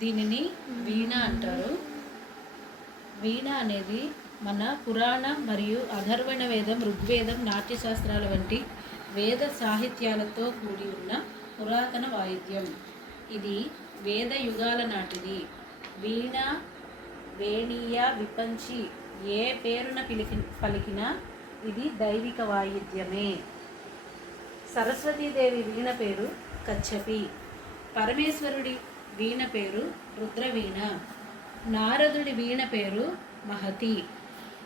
దీనిని వీణ అంటారు. వీణ అనేది మన పురాణ మరియు అథర్వణ వేదం, ఋగ్వేదం, నాట్యశాస్త్రాల వంటి వేద సాహిత్యాలతో కూడి ఉన్న పురాతన వాయిద్యం. ఇది వేద యుగాల నాటిది. వీణ, వేణీయ, విపంచి ఏ పేరున పలికినా ఇది దైవిక వాయిద్యమే. సరస్వతీదేవి వీణ పేరు కచ్చపి, పరమేశ్వరుడి వీణ పేరు రుద్రవీణ, నారదుడి వీణ పేరు మహతి,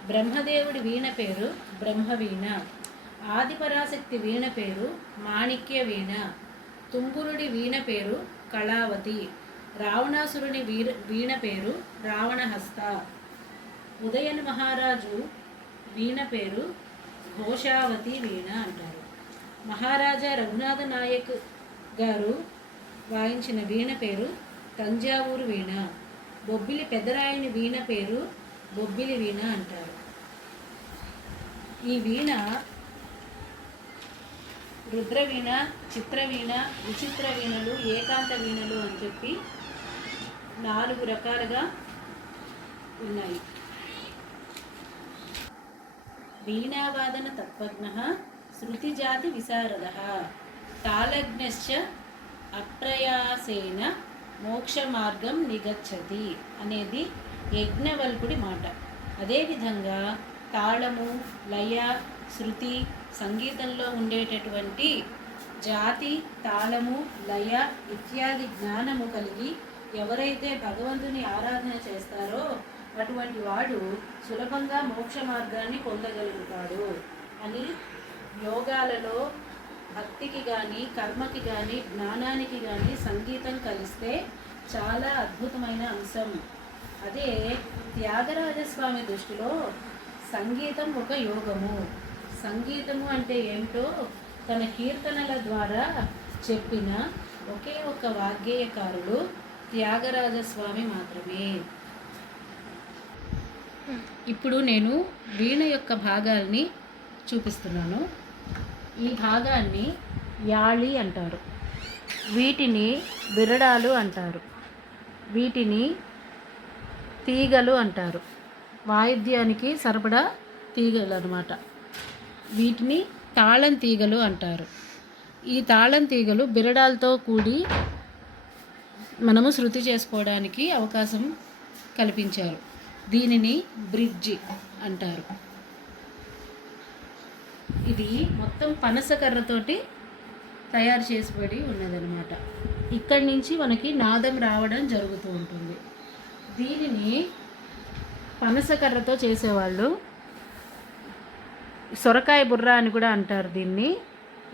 బ్రహ్మదేవుడి వీణ పేరు బ్రహ్మవీణ, ఆదిపరాశక్తి వీణ పేరు మాణిక్య వీణ, తుంబురుడి వీణ పేరు కళావతి, రావణాసురుని వీణ పేరు రావణహస్త, ఉదయన మహారాజు వీణ పేరు ఘోషావతి వీణ అంటారు. మహారాజా రఘునాథ నాయక్ గారు వాయించిన వీణ పేరు తంజావూరు వీణ. బొబ్బిలి పెద్దరాయుని వీణ పేరు బొబ్బిలి వీణ అంటారు. ఈ వీణ రుద్రవీణ, చిత్రవీణ, విచిత్ర వీణలు, ఏకాంత వీణలు అని చెప్పి 4 రకాలుగా ఉన్నాయి. వీణావాదన తత్వజ్ఞః శృతిజాతి విశారదః తాళజ్ఞశ్చ అప్రయాసేన మోక్ష మార్గం నిగచ్చతి అనేది యజ్ఞవల్కుడి మాట. అదేవిధంగా తాళము, లయ, శృతి సంగీతంలో ఉండేటటువంటి జాతి, తాళము, లయ ఇత్యాది జ్ఞానము కలిగి ఎవరైతే భగవంతుని ఆరాధన చేస్తారో అటువంటి వాడు సులభంగా మోక్ష మార్గాన్ని పొందగలుగుతాడు అని యోగాలలో భక్తికి కానీ, కర్మకి కానీ, జ్ఞానానికి కానీ సంగీతం కలిస్తే చాలా అద్భుతమైన అంశం. అదే త్యాగరాజస్వామి దృష్టిలో సంగీతం ఒక యోగము. సంగీతము అంటే ఏమిటో తన కీర్తనల ద్వారా చెప్పిన ఒకే ఒక వాగ్గేయకారుడు త్యాగరాజస్వామి మాత్రమే. ఇప్పుడు నేను వీణ యొక్క భాగాల్ని చూపిస్తున్నాను. ఈ భాగాన్ని యాళి అంటారు, వీటిని బిరడాలు అంటారు, వీటిని తీగలు అంటారు. వాయిద్యానికి సరిపడా తీగలు అన్నమాట. వీటిని తాళం తీగలు అంటారు. ఈ తాళం తీగలు బిరడాలతో కూడి మనము శృతి చేసుకోవడానికి అవకాశం కల్పించారు. దీనిని బ్రిడ్జి అంటారు. ఇది మొత్తం పనసకర్రతోటి తయారు చేసిబడి ఉన్నదనమాట. ఇక్కడి నుంచి మనకి నాదం రావడం జరుగుతూ ఉంటుంది. దీనిని పనసకర్రతో చేసేవాళ్ళు సొరకాయ బుర్ర అని కూడా అంటారు దీన్ని.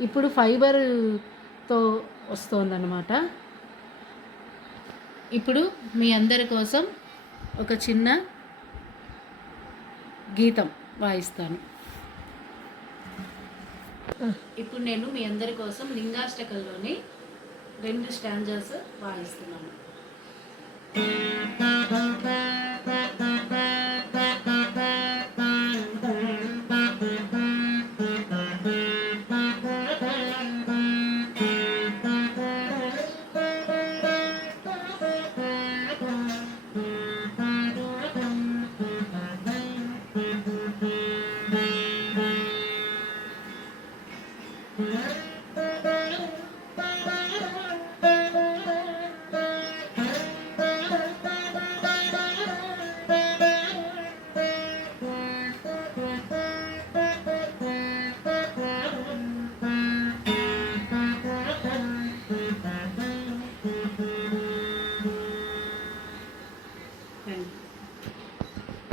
ఇప్పుడు ఫైబర్తో వస్తుందన్నమాట. ఇప్పుడు మీ అందరి కోసం ఒక చిన్న గీతం వాయిస్తాను. ఇప్పుడు నేను మీ అందరి కోసం లింగాష్టకంలోని 2 స్టాంజాస్ వాయిస్తున్నాను.